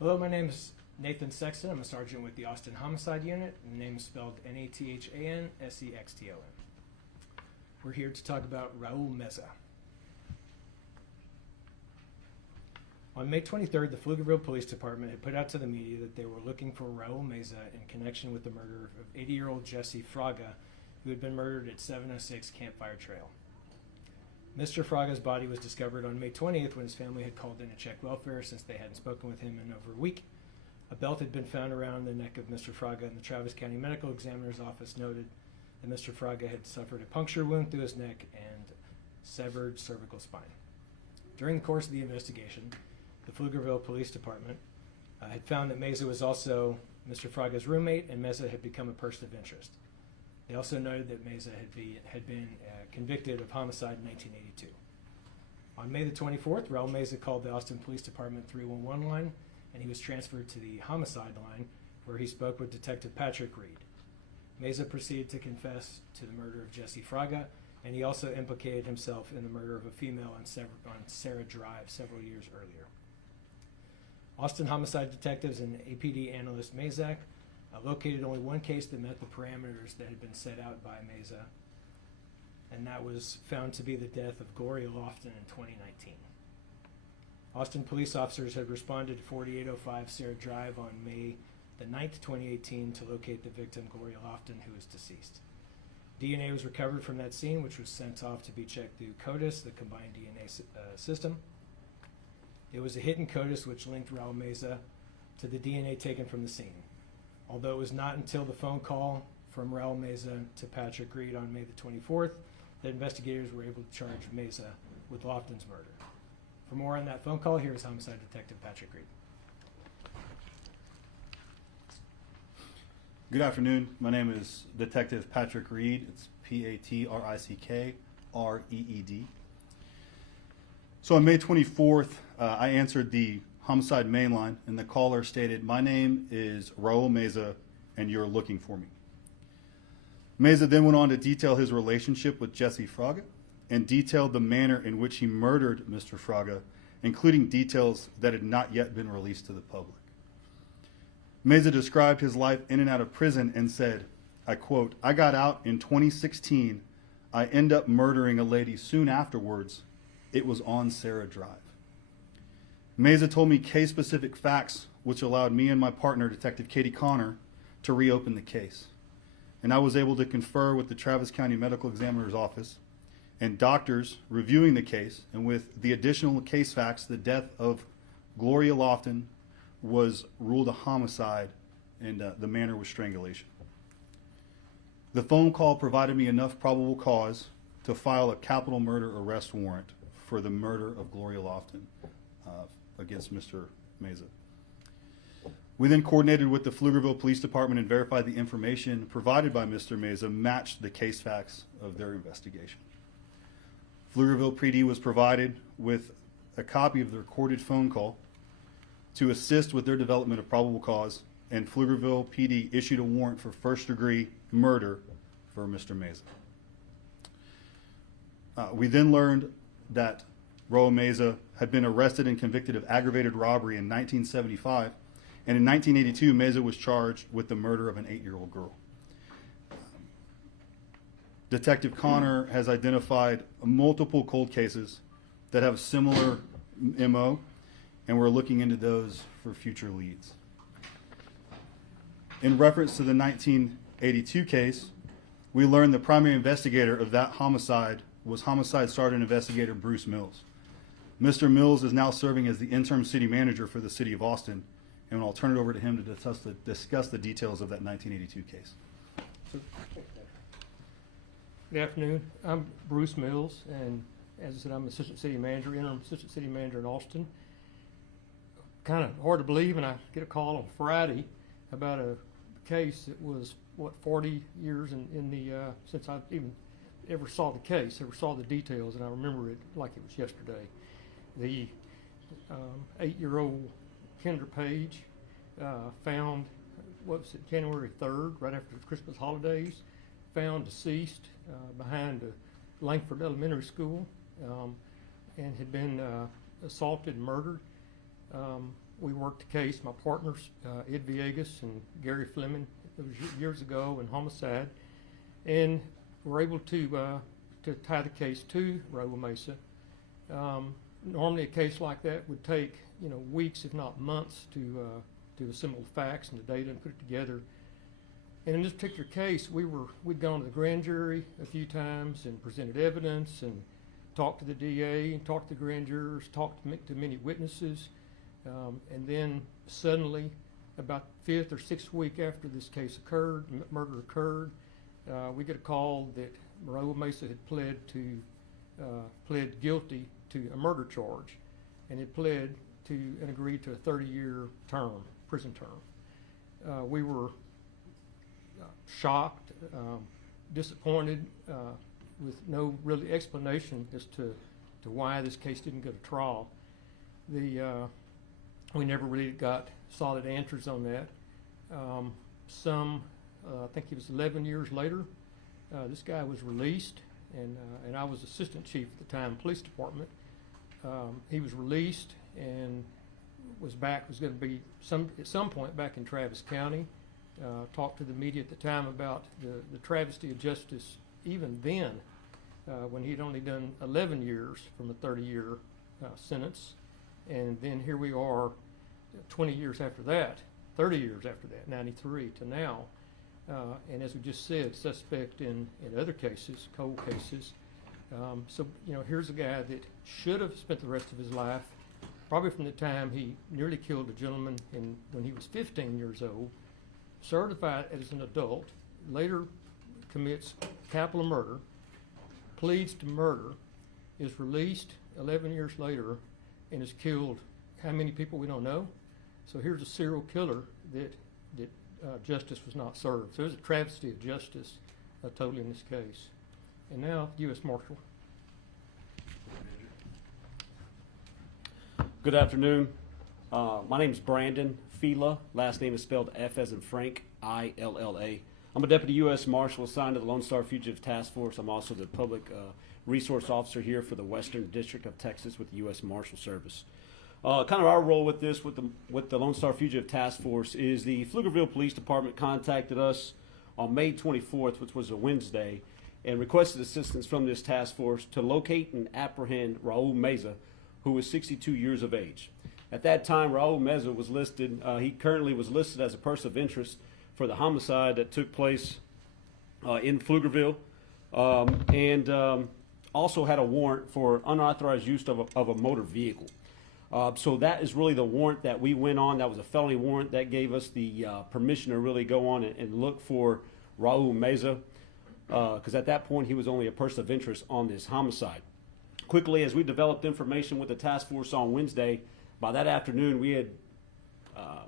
Hello, my name is Nathan Sexton. I'm a sergeant with the Austin Homicide Unit, and the name is spelled Nathan-Sexton. We're here to talk about Raul Meza. On May 23rd, the Pflugerville Police Department had put out to the media that they were looking for Raul Meza in connection with the murder of 80-year-old Jesse Fraga, who had been murdered at 706 Campfire Trail. Mr. Fraga's body was discovered on May 20th when his family had called in to check welfare since they hadn't spoken with him in over a week. A belt had been found around the neck of Mr. Fraga, and the Travis County Medical Examiner's Office noted that Mr. Fraga had suffered a puncture wound through his neck and severed cervical spine. During the course of the investigation, the Pflugerville Police Department had found that Meza was also Mr. Fraga's roommate, and Meza had become a person of interest. They also noted that Meza had been convicted of homicide in 1982. On May the 24th, Raul Meza called the Austin Police Department 311 line, and he was transferred to the homicide line, where he spoke with Detective Patrick Reed. Meza proceeded to confess to the murder of Jesse Fraga, and he also implicated himself in the murder of a female on Sarah Drive several years earlier. Austin homicide detectives and APD analyst Mazak located only one case that met the parameters that had been set out by Meza, and that was found to be the death of Gloria Lofton in 2019. Austin police officers had responded to 4805 Sarah Drive on May the 9th, 2018 to locate the victim, Gloria Lofton, who is deceased. DNA was recovered from that scene, which was sent off to be checked through CODIS, the combined DNA system. It was a hidden CODIS which linked Raul Meza to the DNA taken from the scene. Although it was not until the phone call from Raul Meza to Patrick Reed on May the 24th that investigators were able to charge Meza with Lofton's murder. For more on that phone call, here is Homicide Detective Patrick Reed. Good afternoon. My name is Detective Patrick Reed. It's Patrickreed. So on May 24th, I answered the homicide main line, and the caller stated, "My name is Raul Meza, and you're looking for me." Meza then went on to detail his relationship with Jesse Fraga and detailed the manner in which he murdered Mr. Fraga, including details that had not yet been released to the public. Meza described his life in and out of prison and said, I quote, "I got out in 2016. I end up murdering a lady soon afterwards. It was on Sarah Drive." Meza told me case-specific facts, which allowed me and my partner, Detective Katie Connor, to reopen the case. And I was able to confer with the Travis County Medical Examiner's Office and doctors reviewing the case, and with the additional case facts, the death of Gloria Lofton was ruled a homicide, and the manner was strangulation. The phone call provided me enough probable cause to file a capital murder arrest warrant for the murder of Gloria Lofton against Mr. Meza. We then coordinated with the Pflugerville Police Department and verified the information provided by Mr. Meza matched the case facts of their investigation. Pflugerville PD was provided with a copy of the recorded phone call to assist with their development of probable cause, and Pflugerville PD issued a warrant for first-degree murder for Mr. Meza. We then learned that Raul Meza had been arrested and convicted of aggravated robbery in 1975, and in 1982, Meza was charged with the murder of an 8-year-old girl. Detective Connor has identified multiple cold cases that have similar MO, and we're looking into those for future leads. In reference to the 1982 case, we learned the primary investigator of that homicide was Homicide Sergeant Investigator Bruce Mills. Mr. Mills is now serving as the interim city manager for the city of Austin, and I'll turn it over to him to discuss the details of that 1982 case. Good afternoon. I'm Bruce Mills, and as I said, I'm assistant city manager, interim assistant city manager in Austin. Kind of hard to believe, and I get a call on Friday about a case that was, 40 years since I even ever saw the case, ever saw the details, and I remember it like it was yesterday. The 8-year-old Kendra Page found, January 3rd, right after the Christmas holidays, found deceased behind Langford Elementary School, and had been assaulted and murdered. we worked the case, my partners, Ed Villegas and Gary Fleming, it was years ago in homicide, and were able to tie the case to Raul Meza. Normally a case like that would take, weeks, if not months, to assemble the facts and the data and put it together. And in this particular case, we'd gone to the grand jury a few times and presented evidence and talked to the DA and talked to the grand jurors, talked to many witnesses. And then suddenly, about the 5th or 6th week after this case occurred, murder occurred, we get a call that Raul Meza had pled guilty to a murder charge, and had pled to and agreed to a 30-year term, prison term. We were shocked, disappointed, with no really explanation as to why this case didn't go to trial. We never really got solid answers on that. I think it was 11 years later, this guy was released, and I was assistant chief at the time, police department. He was released and was going to be at some point back in Travis County. Talked to the media at the time about the travesty of justice even then, when he'd only done 11 years from a 30-year sentence. And then here we are 20 years after that, 30 years after that, 93 to now. And as we just said, suspect in other cases, cold cases. So, here's a guy that should have spent the rest of his life, probably from the time he nearly killed a gentleman when he was 15 years old, certified as an adult, later commits capital murder, pleads to murder, is released 11 years later, and has killed how many people we don't know. So here's a serial killer that justice was not served. So there's a travesty of justice totally in this case. And now, U.S. Marshal. Good afternoon. My name is Brandon Fila. Last name is spelled F as in Frank, I-L-L-A. I'm a deputy U.S. Marshal assigned to the Lone Star Fugitive Task Force. I'm also the public resource officer here for the Western District of Texas with the U.S. Marshal Service. Kind of our role with this, with the Lone Star Fugitive Task Force, is the Pflugerville Police Department contacted us on May 24th, which was a Wednesday, and requested assistance from this task force to locate and apprehend Raul Meza, who was 62 years of age. At that time, Raul Meza was listed, he currently was listed as a person of interest for the homicide that took place in Pflugerville, and also had a warrant for unauthorized use of a motor vehicle. So that is really the warrant that we went on. That was a felony warrant that gave us the permission to really go on and look for Raul Meza, because at that point he was only a person of interest on this homicide. Quickly, as we developed information with the task force on Wednesday, by that afternoon we had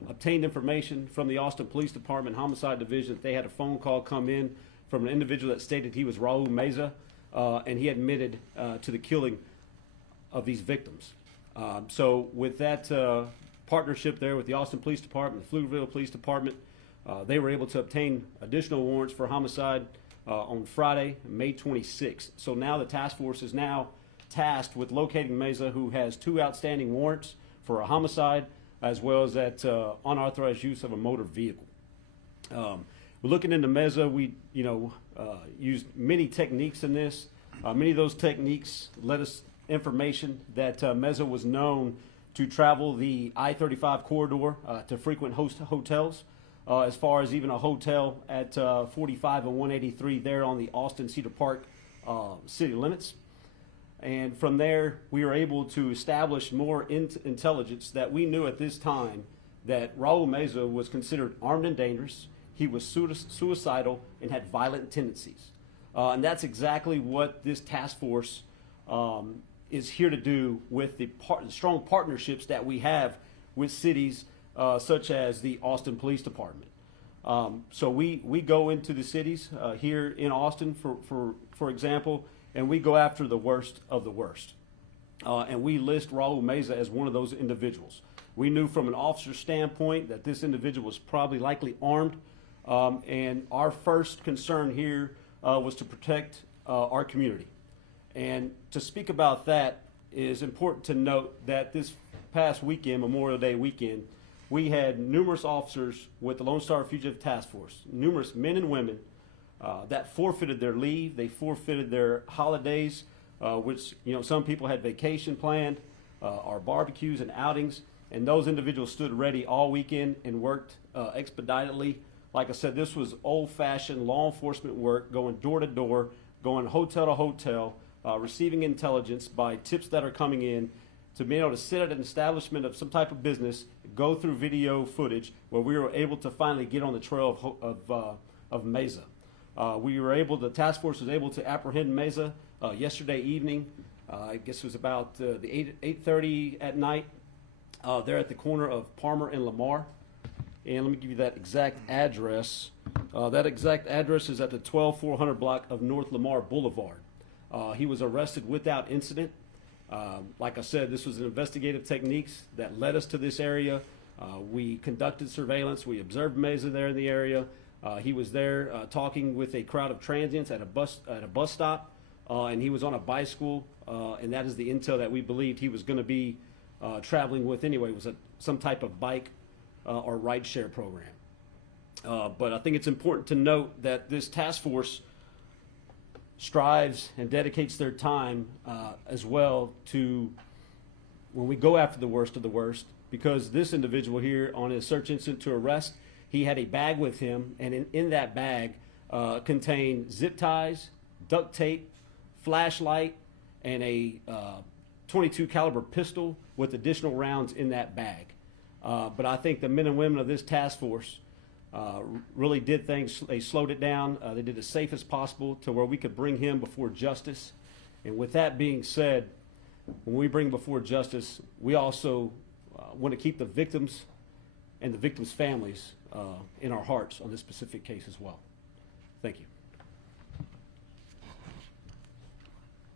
obtained information from the Austin Police Department Homicide Division that they had a phone call come in from an individual that stated he was Raul Meza, and he admitted to the killing of these victims. So with that partnership there with the Austin Police Department, the Pflugerville Police Department, they were able to obtain additional warrants for homicide on Friday, May 26th. So now the task force is now tasked with locating Meza, who has 2 outstanding warrants for a homicide, as well as that unauthorized use of a motor vehicle. We're looking into Meza. We, used many techniques in this. Many of those techniques led us information that Meza was known to travel the I-35 corridor to frequent hotels, as far as even a hotel at 45 and 183 there on the Austin Cedar Park city limits. And from there, we were able to establish more intelligence that we knew at this time that Raul Meza was considered armed and dangerous. He was suicidal and had violent tendencies. And that's exactly what this task force is here to do with the strong partnerships that we have with cities such as the Austin Police Department. So we go into the cities here in Austin, for example, and we go after the worst of the worst. And we list Raul Meza as one of those individuals. We knew from an officer's standpoint that this individual was probably likely armed, and our first concern here was to protect our community. And to speak about that is important to note that this past weekend, Memorial Day weekend, we had numerous officers with the Lone Star Fugitive Task Force, numerous men and women that forfeited their leave. They forfeited their holidays, which, you know, some people had vacation planned, or barbecues and outings, and those individuals stood ready all weekend and worked expeditedly. Like I said, this was old-fashioned law enforcement work, going door to door, going hotel to hotel, receiving intelligence by tips that are coming in, to be able to sit at an establishment of some type of business, go through video footage where we were able to finally get on the trail of Meza. The task force was able to apprehend Meza yesterday evening. I guess it was about the 8:30 at night. They're at the corner of Palmer and Lamar. And let me give you that exact address. That exact address is at the 12400 block of North Lamar Boulevard. He was arrested without incident. Like I said, this was an investigative techniques that led us to this area. We conducted surveillance. We observed Meza there in the area. He was there talking with a crowd of transients at a bus stop, and he was on a bicycle, and that is the intel that we believed he was going to be traveling with anyway. It was some type of bike or rideshare program. But I think it's important to note that this task force strives and dedicates their time as well to, when we go after the worst of the worst, because this individual here on his search incident to arrest, he had a bag with him, and in that bag contained zip ties, duct tape, flashlight, and a .22 caliber pistol with additional rounds in that bag. But I think the men and women of this task force really did things. They slowed it down. They did as safe as possible to where we could bring him before justice. And with that being said, when we bring before justice, we also want to keep the victims and the victims' families in our hearts on this specific case as well. Thank you.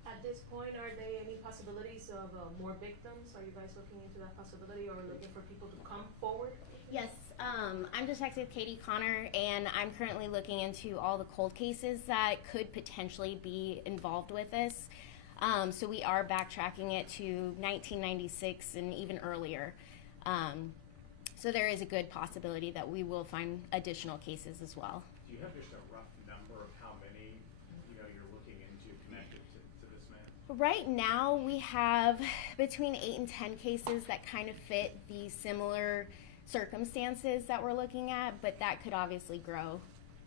At this point, are there any possibilities of more victims? Are you guys looking into that possibility or looking for people to come forward? Yes, I'm Detective Katie Connor, and I'm currently looking into all the cold cases that could potentially be involved with this. So we are backtracking it to 1996 and even earlier. So there is a good possibility that we will find additional cases as well. Do you have just a rough number of how many, you're looking into connected to this man? Right now, we have between 8 and 10 cases that kind of fit the similar circumstances that we're looking at, but that could obviously grow.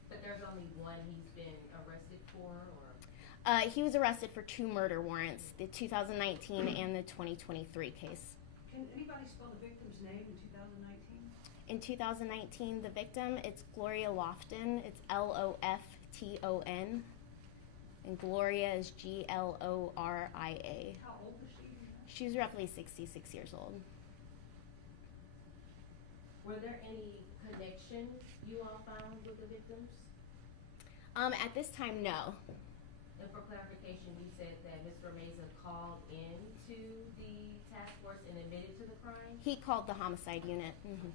But there's only one he's been arrested for, or? He was arrested for 2 murder warrants, the 2019 and the 2023 case. Can anybody spell the victim's name in 2019? In 2019, the victim, it's Gloria Lofton. It's Lofton. And Gloria is Gloria. How old was she? She's roughly 66 years old. Were there any connections you all found with the victims? At this time, no. And for clarification, you said that Mr. Meza called in to the task force and admitted to the crime? He called the homicide unit. Mm-hmm.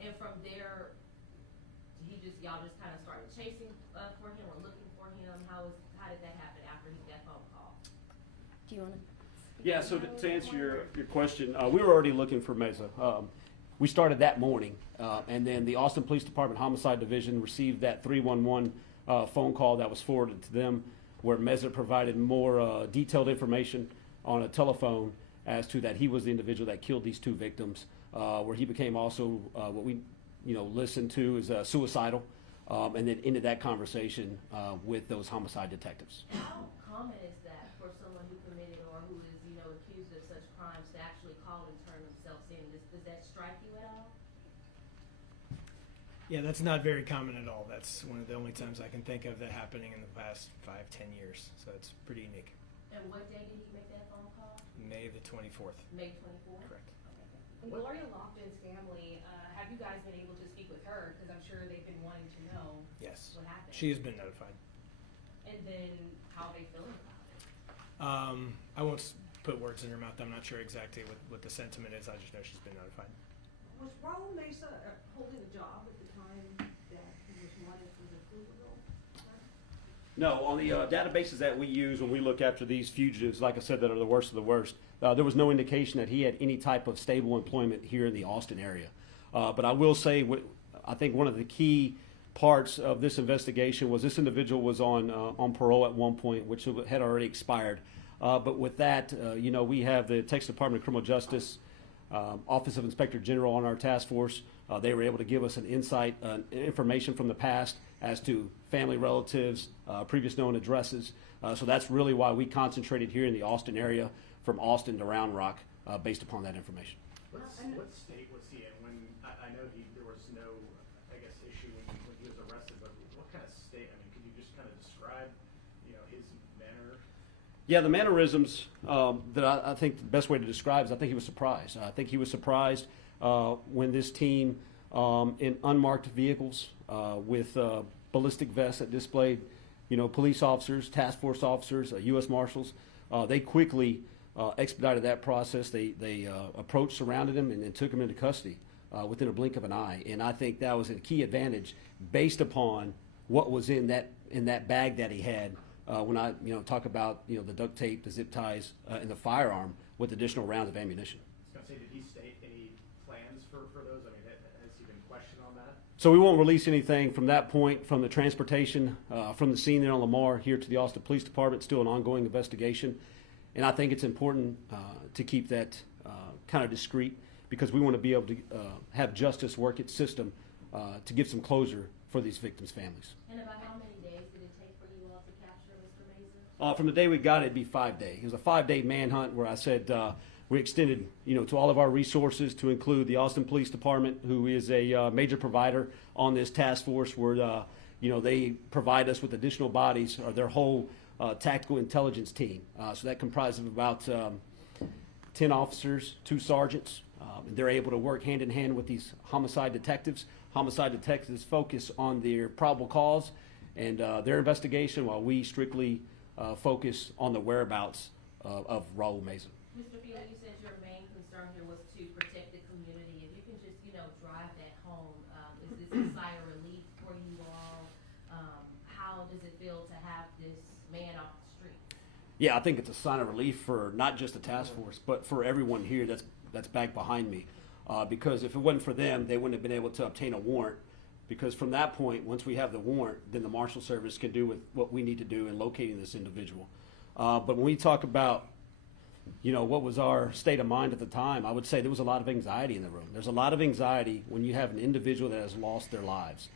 And from there, y'all just kind of started chasing for him or looking for him? How did that happen after he got that phone call? Do you want to? Yeah, so to answer your question, we were already looking for Meza. We started that morning, and then the Austin Police Department Homicide Division received that 311 phone call that was forwarded to them, where Meza provided more detailed information on a telephone as to that he was the individual that killed these 2 victims, where he became also what we listened to as suicidal, and then ended that conversation with those homicide detectives. How common is that for someone who committed or who is accused of such crimes to actually call and turn themselves in? Does that strike you at all? Yeah, that's not very common at all. That's one of the only times I can think of that happening in the past 5-10 years. So it's pretty unique. And what day did he make that phone call? May the 24th. May 24th? Correct. Okay. And Gloria Lofton's family, have you guys been able to speak with her? Because I'm sure they've been wanting to know Yes. what happened. She has been notified. And then how are they feeling about it? I won't put words in her mouth. I'm not sure exactly what the sentiment is. I just know she's been notified. Was Raul Meza holding a job at the time that he was wanted for the Pflugerville crime? No, on the databases that we use when we look after these fugitives, like I said, that are the worst of the worst, there was no indication that he had any type of stable employment here in the Austin area. But I will say, I think one of the key parts of this investigation was this individual was on parole at one point, which had already expired. But with that, we have the Texas Department of Criminal Justice, Office of Inspector General on our task force. They were able to give us an insight, information from the past as to family relatives, previous known addresses. So that's really why we concentrated here in the Austin area, from Austin to Round Rock, based upon that information. What state was he in when, I know there was no, I guess, issue when he was arrested, but what kind of state, I mean, could you just kind of describe, his manner? Yeah, the mannerisms that I think the best way to describe is I think he was surprised. I think he was surprised when this team in unmarked vehicles with ballistic vests that displayed, police officers, task force officers, U.S. Marshals, they quickly expedited that process. They approached, surrounded him, and took him into custody within a blink of an eye. And I think that was a key advantage based upon what was in that bag that he had. When I talk about the duct tape, the zip ties, and the firearm with additional rounds of ammunition. I was going to say, did he state any plans for those? I mean, has he been questioned on that? So we won't release anything from that point, from the transportation, from the scene there on Lamar here to the Austin Police Department. Still an ongoing investigation. And I think it's important to keep that kind of discreet, because we want to be able to have justice work its system to give some closure for these victims' families. And about how many days did it take for you all to capture Mr. Meza? From the day we got it, it'd be 5 days. It was a 5-day manhunt where I said we extended, to all of our resources to include the Austin Police Department, who is a major provider on this task force, where they provide us with additional bodies, or their whole tactical intelligence team. So that comprises of about 10 officers, 2 sergeants. And they're able to work hand in hand with these homicide detectives. Homicide detectives focus on their probable cause and their investigation, while we strictly focus on the whereabouts of Raul Meza. Mr. Field, you said your main concern here was to protect the community. If you can just, drive that home, is this a sigh of relief for you all? How does it feel to have this man off the street? Yeah, I think it's a sign of relief for not just the task force, but for everyone here that's back behind me. Because if it wasn't for them, they wouldn't have been able to obtain a warrant. Because from that point, once we have the warrant, then the Marshal Service can do with what we need to do in locating this individual. But when we talk about, what was our state of mind at the time, I would say there was a lot of anxiety in the room. There's a lot of anxiety when you have an individual that has lost their lives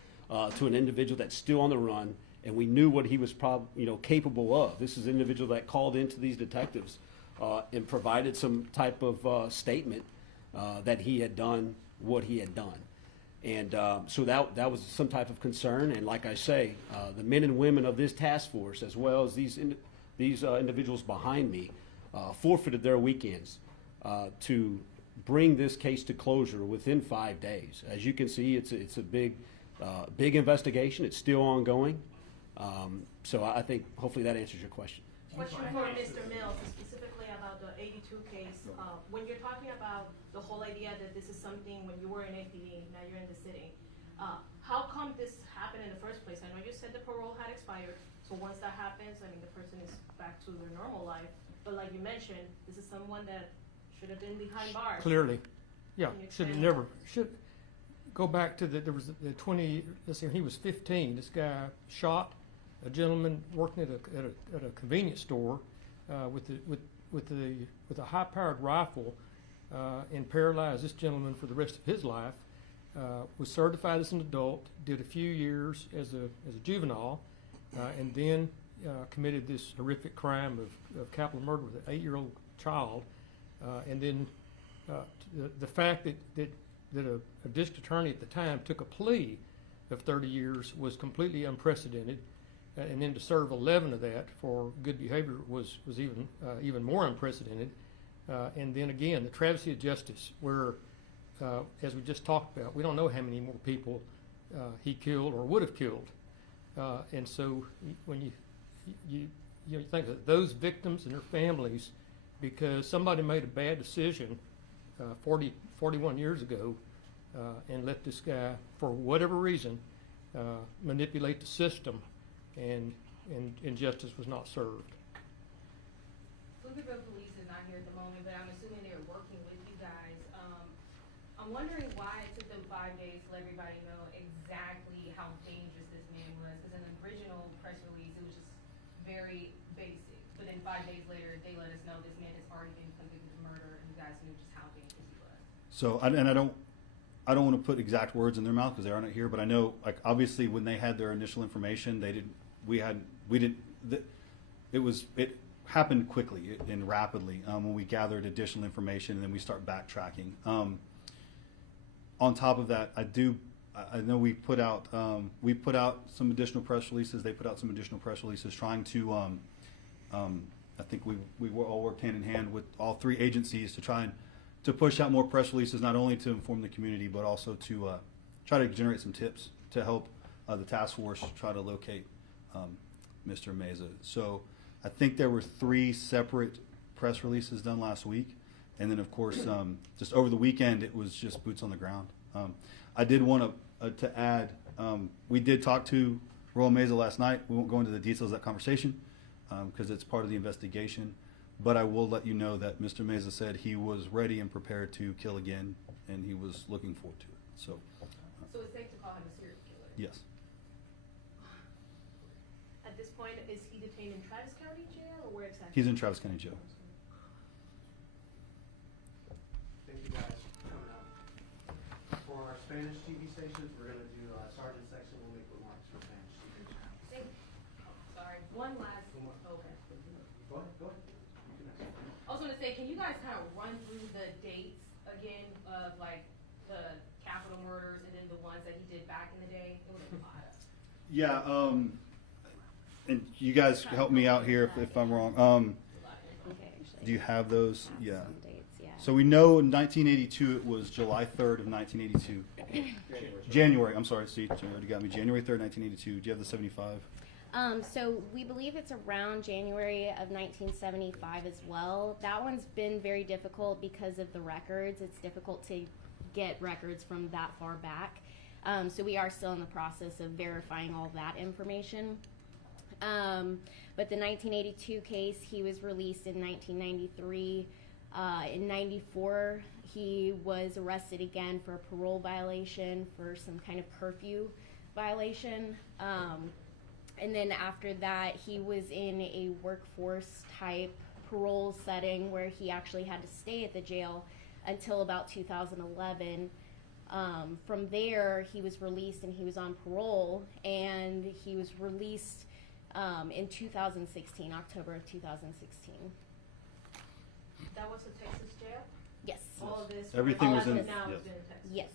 to an individual that's still on the run, and we knew what he was capable of. This is an individual that called into these detectives and provided some type of statement that he had done what he had done. And so that was some type of concern. And like I say, the men and women of this task force, as well as these individuals behind me, forfeited their weekends to bring this case to closure within 5 days. As you can see, it's a big investigation. It's still ongoing. So I think hopefully that answers your question. Question for Mr. Mills, specifically about the 82 case. When you're talking about the whole idea that this is something when you were in APD, now you're in the city, how come this happened in the first place? I know you said the parole had expired, so once that happens, the person is back to their normal life. But like you mentioned, this is someone that should have been behind bars. Clearly. Yeah, Can you should have explain should go back to there was the 20, let's see, he was 15. This guy shot a gentleman working at a convenience store with a high-powered rifle and paralyzed this gentleman for the rest of his life. Was certified as an adult, did a few years as a juvenile, and then committed this horrific crime of capital murder with an 8-year-old child. And then the fact that a district attorney at the time took a plea of 30 years was completely unprecedented. And then to serve 11 of that for good behavior was even more unprecedented. And then again, the travesty of justice, where, as we just talked about, we don't know how many more people he killed or would have killed. And so when you think of those victims and their families, because somebody made a bad decision 41 years ago and let this guy, for whatever reason, manipulate the system and and justice was not served. Pflugerville Police is not here at the moment, but I'm assuming they're working with you guys. I'm wondering why it took them 5 days to let everybody know exactly how dangerous this man was. Because in the original press release, it was just very basic. But then 5 days later, they let us know this man has already been convicted of murder, and you guys knew just how dangerous he was. So, I don't want to put exact words in their mouth because they aren't here, but I know, like, obviously when they had their initial information, it happened quickly and rapidly when we gathered additional information, and then we start backtracking. On top of that, I know we put out some additional press releases. They put out some additional press releases trying to, I think we all worked hand in hand with all 3 agencies to try and to push out more press releases, not only to inform the community, but also to try to generate some tips to help the task force try to locate Mr. Meza. So I think there were 3 separate press releases done last week. And then, of course, just over the weekend, it was just boots on the ground. I did want to add, we did talk to Raul Meza last night. We won't go into the details of that conversation because it's part of the investigation. But I will let you know that Mr. Meza said he was ready and prepared to kill again, and he was looking forward to it. So it's safe to call him a serial killer? yes. At this point, is he detained in Travis County Jail, or where exactly? He's in Travis County Jail. Thank you guys for coming out. For our Spanish TV stations, we're gonna do Sergeant section, we'll make remarks for Spanish TV. Sorry, one last, okay. Go ahead, go ahead. You can ask. I was gonna say, can you guys kind of run through the dates again of like the capital murders and then the ones that he did back in the day? It was a lot of. Yeah, and you guys help me out here if I'm wrong. Do you have those? Yeah. Some dates, yeah. So we know in 1982 it was July 3rd of 1982. January, I'm sorry, see, you already got me. January 3rd, 1982. Do you have the 75? So we believe it's around January of 1975 as well. That one's been very difficult because of the records. It's difficult to get records from that far back. So we are still in the process of verifying all that information. But the 1982 case, he was released in 1993. In 94, he was arrested again for a parole violation for some kind of curfew violation. And then after that, he was in a workforce type parole setting where he actually had to stay at the jail until about 2011. From there, he was released and he was on parole, and he was released in 2016, October of 2016. That was a Texas jail? Yes. All of this? Everything all was of in- it now yes. is in Texas? Yes.